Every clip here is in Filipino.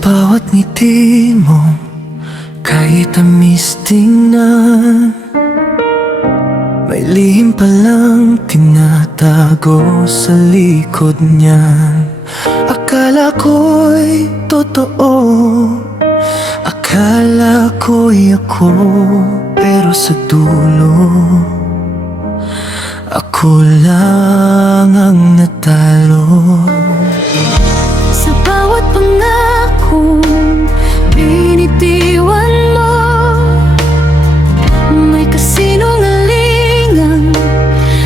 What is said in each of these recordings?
bawat ngiti mo, kahit tamis tingnan, may lihim palang tinatago sa likod niyan. Akala ko'y totoo, akala ko'y ako, pero sa dulo ako lang ang natalo. Sa bawat pangakong binitiwan mo, may kasinungalingang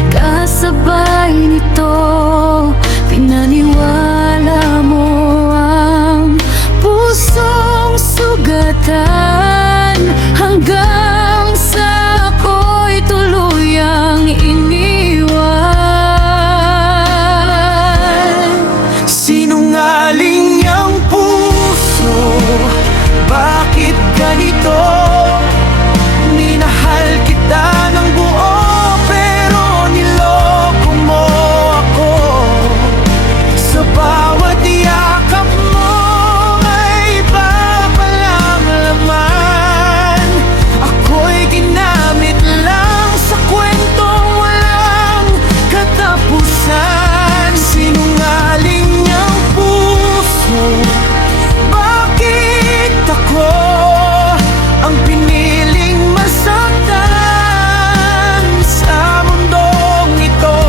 kasabay nito. Pinaniwala mo ang pusong sugatan, hanggang sa ako'y tuluyang iniwan. Sinungaling ang puso, bakit ganito? Minahal kita ng buo, pero niloko mo ako. Sa bawat yakap mo, may iba palang laman. Ako'y ginamit lang sa kwentong walang katapusan. Sinungaling ang puso, bakit ako ang piniling masaktan sa mundong ito?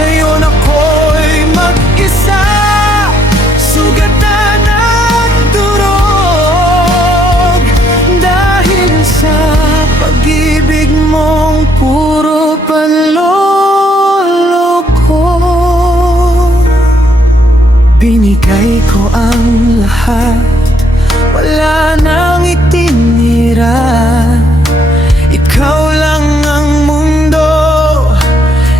Ngayon ako'y mag-isa, sugatan at durog, dahil sa pag-ibig mong puro panloloko. Binigay ko ang lahat, wala nang itinira. Ikaw lang ang mundo,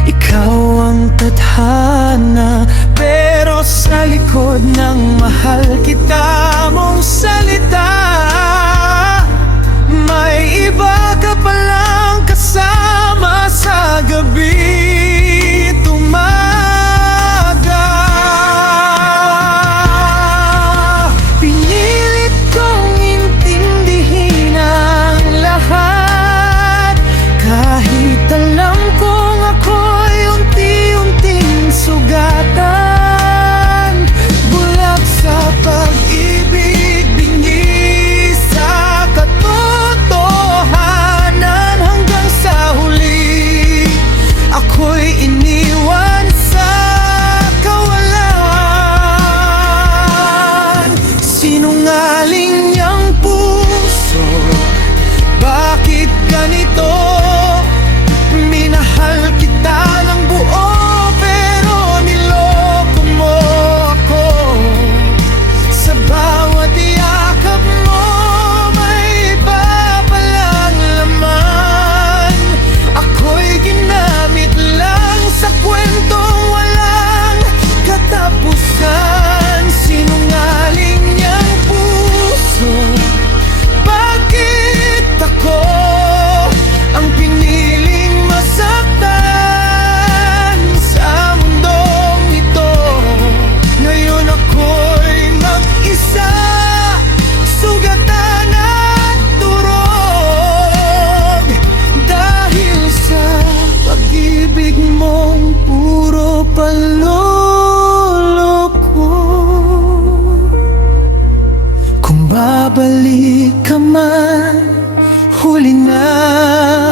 ikaw ang tadhana. Pero sa likod ng mahal kita mong salita, may iba ka palang kasama sa gabi tumaga. Pinilit kong intindihin ang lahat, kahit alam kong ako'y unti-unting sugatan. Bulag sa pag-ibig, bingi sa katotohanan, hanggang sa huli ako'y iniwan sa kawalan. Sinungaling ang puso, bakit ganito? Minahal kita ng buo, pero niloko mo ako. Sa bawat yakap mo, may iba palang laman. Ako'y ginamit lang sa kwentong walang katapusan. Sinungaling ang puso, bakit ako ang piniling masaktan sa mundong ito? Ngayon ako'y mag-isa, sugatan at durog, dahil sa pag-ibig mong puro panloloko. Kung babalik ka man, huli na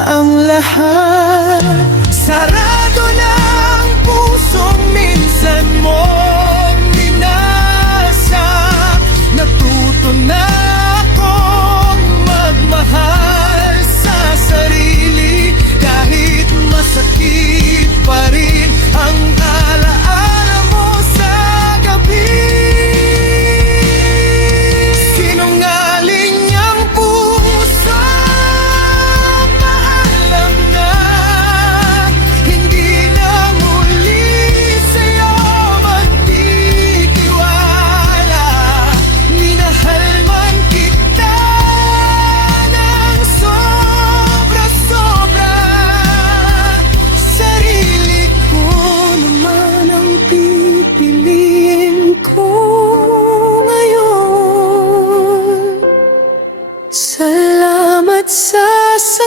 ang lahat. Sarado na ang pusong minsan mong minasak. Natuto na akong magmahal sa sarili, kahit masakit pa rin ang alaala mo sa gabi. Sinungaling ang puso, paalam na.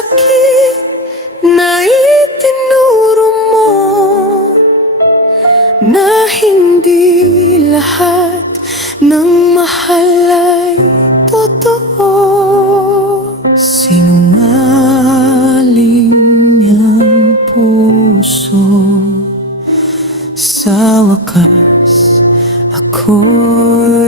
sakit na itinuro mo, na hindi lahat ng mahal ay totoo. Sinungaling ang puso, sa wakas ako'y